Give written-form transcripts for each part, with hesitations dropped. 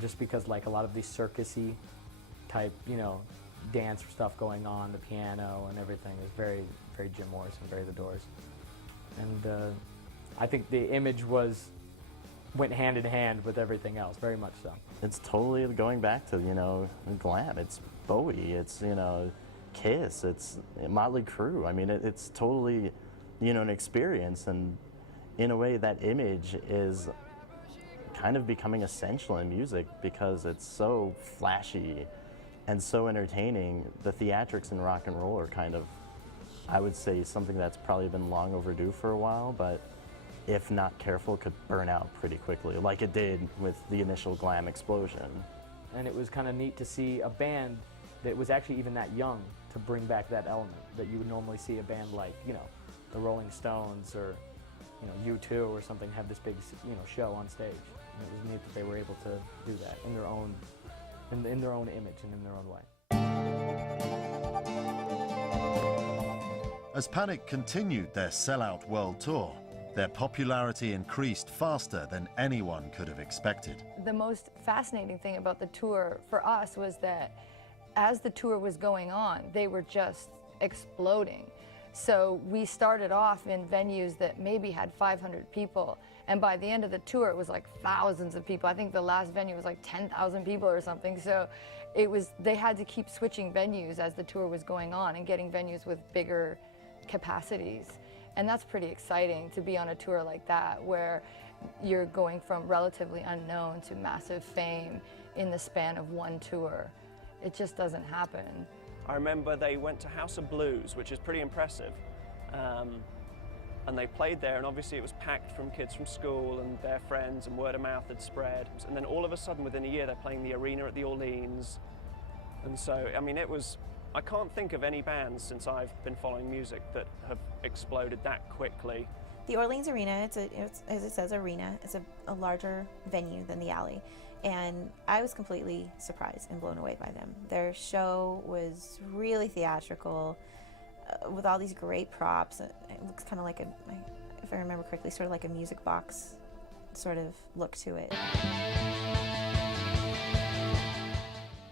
just because like a lot of these circus-y type, you know, dance stuff going on, the piano and everything is very, very Jim Morrison, very The Doors. And I think the image went hand in hand with everything else, very much so. It's totally going back to, you know, glam. It's Bowie, it's, you know, Kiss, it's Motley Crue. I mean, it's totally, you know, an experience, and in a way that image is kind of becoming essential in music because it's so flashy and so entertaining. The theatrics in rock and roll are kind of, I would say, something that's probably been long overdue for a while, but if not careful, could burn out pretty quickly, like it did with the initial glam explosion. And it was kind of neat to see a band that was actually even that young to bring back that element that you would normally see a band like, you know, the Rolling Stones or, you know, U2 or something have this big, you know, show on stage. And it was neat that they were able to do that in their own, in their own image and in their own way. As Panic continued their sellout world tour, their popularity increased faster than anyone could have expected. The most fascinating thing about the tour for us was that as the tour was going on, they were just exploding. So we started off in venues that maybe had 500 people, and by the end of the tour it was like thousands of people. I think the last venue was like 10,000 people or something. So they had to keep switching venues as the tour was going on and getting venues with bigger capacities. And that's pretty exciting to be on a tour like that, where you're going from relatively unknown to massive fame in the span of one tour. It just doesn't happen. I remember they went to House of Blues, which is pretty impressive. And they played there, and obviously it was packed from kids from school and their friends, and word of mouth had spread. And then all of a sudden, within a year, they're playing the Arena at the Orleans. And so, I mean, I can't think of any bands since I've been following music that have exploded that quickly. The Orleans Arena, it's as it says, arena. It's a larger venue than the Alley. And I was completely surprised and blown away by them. Their show was really theatrical, with all these great props. It looks kind of like if I remember correctly, sort of like a music box sort of look to it.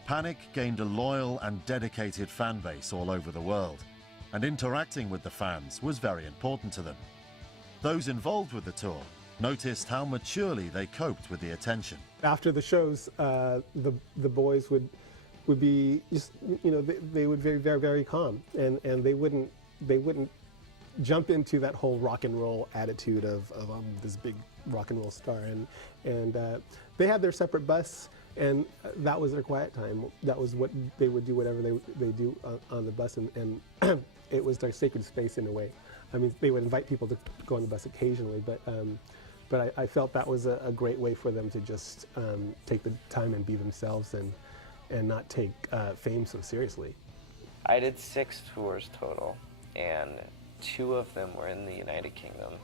Panic gained a loyal and dedicated fan base all over the world, and interacting with the fans was very important to them. Those involved with the tour noticed how maturely they coped with the attention. After the shows, the boys would be just, you know, they would be very, very calm, and they wouldn't jump into that whole rock and roll attitude of this big rock and roll star, and they had their separate bus, and that was their quiet time. That was what they would do, whatever they do on the bus, and it was their sacred space in a way. I mean, they would invite people to go on the bus occasionally, but I felt that was a great way for them to just take the time and be themselves and not take fame so seriously. I did 6 tours total, and 2 of them were in the United Kingdom,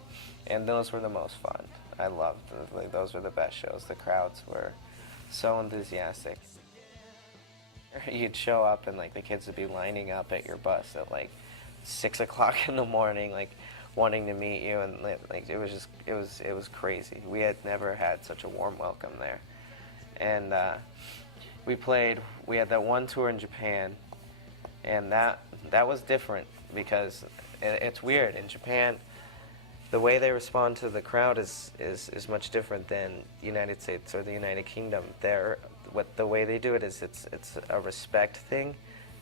and those were the most fun. I loved them. Like, those were the best shows. The crowds were so enthusiastic. You'd show up and like the kids would be lining up at your bus at like 6 o'clock in the morning, like wanting to meet you, and like it was crazy. We had never had such a warm welcome there. And we had that one tour in Japan, and that was different because it's weird. In Japan, the way they respond to the crowd is much different than the United States or the United Kingdom. The way they do it is it's a respect thing.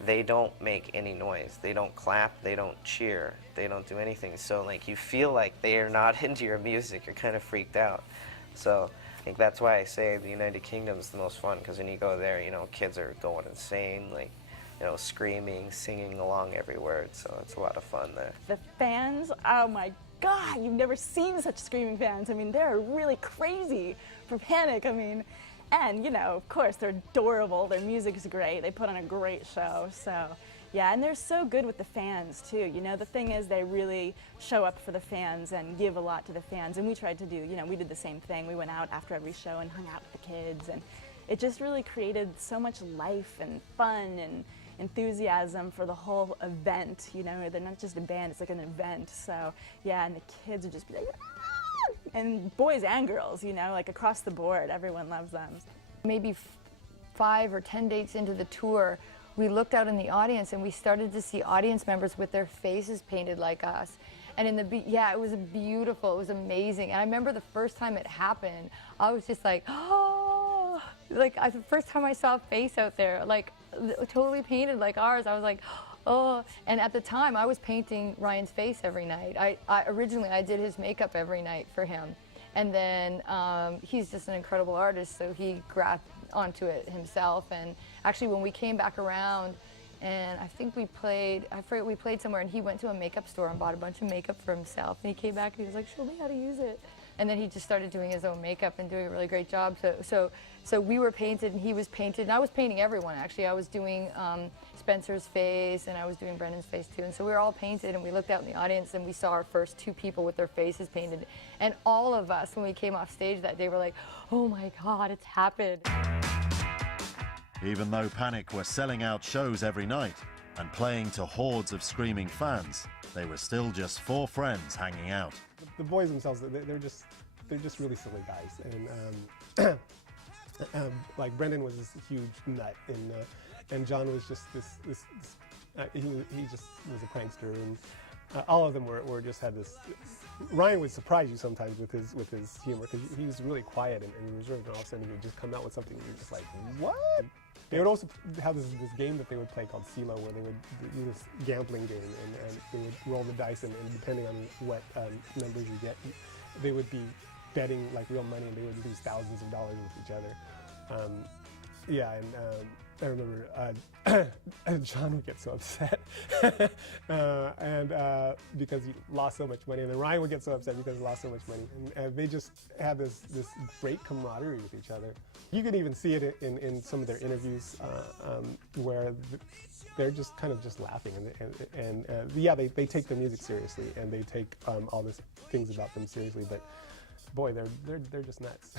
They don't make any noise. They don't clap. They don't cheer. They don't do anything. So like you feel like they are not into your music. You're kind of freaked out. So I think that's why I say the United Kingdom is the most fun, because when you go there, you know, kids are going insane, like, you know, screaming, singing along every word. So it's a lot of fun there. The fans, oh my God, you've never seen such screaming fans. I mean, they're really crazy for Panic. I mean, and, you know, of course, they're adorable. Their music is great. They put on a great show. So, yeah, and they're so good with the fans, too. You know, the thing is they really show up for the fans and give a lot to the fans. And we tried to do, you know, we did the same thing. We went out after every show and hung out with the kids. And it just really created so much life and fun and enthusiasm for the whole event. You know, they're not just a band, it's like an event. So, yeah, and the kids would just be like, ah! And boys and girls, you know, like across the board, everyone loves them. Maybe 5 or 10 dates into the tour, we looked out in the audience and we started to see audience members with their faces painted like us. And yeah, it was beautiful, it was amazing. And I remember the first time it happened, I was just like, oh, like the first time I saw a face out there, like totally painted like ours, I was like, oh. And at the time, I was painting Ryan's face every night. Originally, I did his makeup every night for him. And then he's just an incredible artist, so he grabbed onto it himself. And actually, when we came back around, and I think we played somewhere, and he went to a makeup store and bought a bunch of makeup for himself. And he came back and he was like, show me how to use it. And then he just started doing his own makeup and doing a really great job. So we were painted and he was painted. And I was painting everyone, actually. I was doing Spencer's face and I was doing Brendan's face too. And so we were all painted and we looked out in the audience and we saw our first 2 people with their faces painted. And all of us, when we came off stage that day, were like, oh my God, it's happened. Even though Panic were selling out shows every night and playing to hordes of screaming fans, they were still just 4 friends hanging out. The boys themselves, they're just really silly guys. And like Brendan was this huge nut, and John was just he just was a prankster, and all of them were just had this. Ryan would surprise you sometimes with his humor, because he was really quiet and reserved, and all of a sudden he would just come out with something and you're just like, what? They would also have this game that they would play called CeeLo, where they would do this gambling game, and they would roll the dice, and depending on what numbers you get, they would be betting like real money, and they would lose thousands of dollars with each other. Yeah, and I remember John would get so upset because he lost so much money, and then Ryan would get so upset because he lost so much money, and they just had this great camaraderie with each other. You can even see it in some of their interviews where they're just kind of just laughing, and yeah, they take the music seriously, and they take all these things about them seriously, but boy, they're just nuts.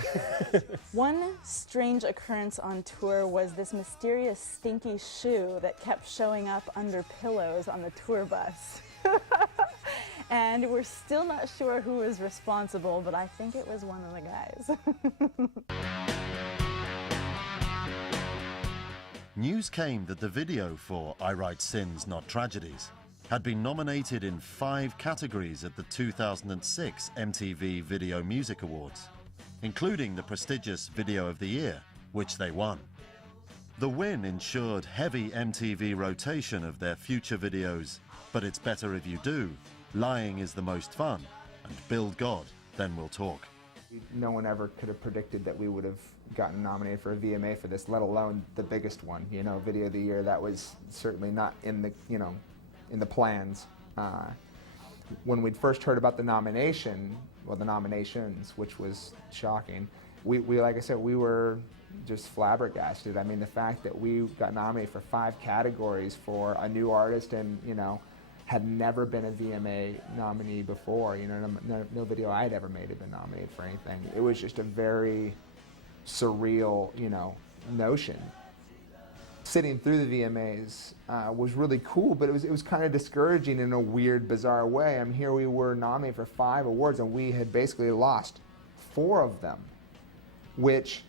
One strange occurrence on tour was this mysterious stinky shoe that kept showing up under pillows on the tour bus. And we're still not sure who was responsible, but I think it was one of the guys. News came that the video for I Write Sins, Not Tragedies had been nominated in 5 categories at the 2006 MTV Video Music Awards, including the prestigious Video of the Year, which they won. The win ensured heavy MTV rotation of their future videos, But It's Better If You Do, Lying Is the Most Fun, and Build God, Then We'll Talk. No one ever could have predicted that we would have gotten nominated for a VMA for this, let alone the biggest one, you know, Video of the Year. That was certainly not in the, you know, in the plans. When we'd first heard about the nomination, well, the nominations, which was shocking, we like I said, we were just flabbergasted. I mean, the fact that we got nominated for 5 categories for a new artist and, you know, had never been a VMA nominee before. You know, no video I'd ever made had been nominated for anything. It was just a very surreal, you know, notion. Sitting through the VMAs was really cool, but it was kind of discouraging in a weird, bizarre way. I mean, here we were nominated for 5 awards, and we had basically lost 4 of them, which,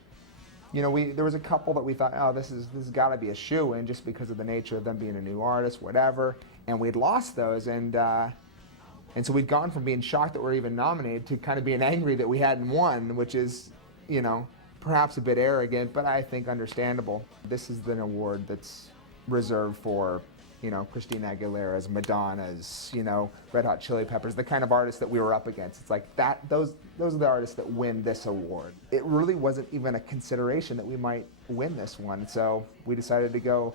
you know, there was a couple that we thought, oh, this has got to be a shoo-in just because of the nature of them being a new artist, whatever. And we'd lost those, and so we'd gone from being shocked that we were even nominated to kind of being angry that we hadn't won, which is, you know, perhaps a bit arrogant, but I think understandable. This is an award that's reserved for, you know, Christina Aguilera's, Madonna's, you know, Red Hot Chili Peppers, the kind of artists that we were up against. It's like that; those are the artists that win this award. It really wasn't even a consideration that we might win this one, so we decided to go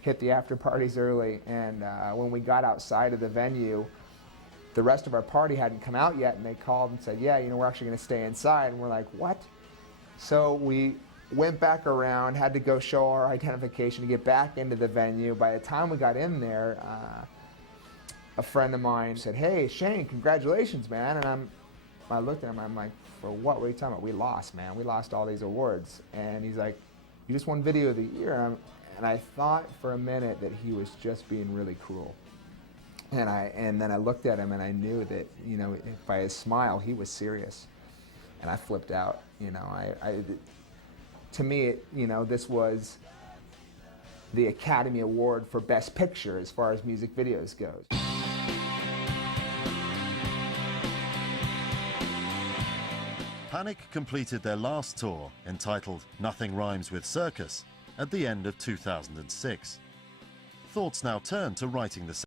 hit the after parties early. And when we got outside of the venue, the rest of our party hadn't come out yet, and they called and said, yeah, you know, we're actually going to stay inside. And we're like, what? So we went back around, had to go show our identification to get back into the venue. By the time we got in there, a friend of mine said, hey, Shane, congratulations, man. And I looked at him, I'm like, for what? What are you talking about? We lost, man. We lost all these awards. And he's like, you just won Video of the Year. And I thought for a minute that he was just being really cruel. And then I looked at him and I knew that, you know, by his smile, he was serious. And I flipped out. You know, to me, this was the Academy Award for Best Picture as far as music videos goes. Panic completed their last tour, entitled Nothing Rhymes with Circus, at the end of 2006. Thoughts now turn to writing the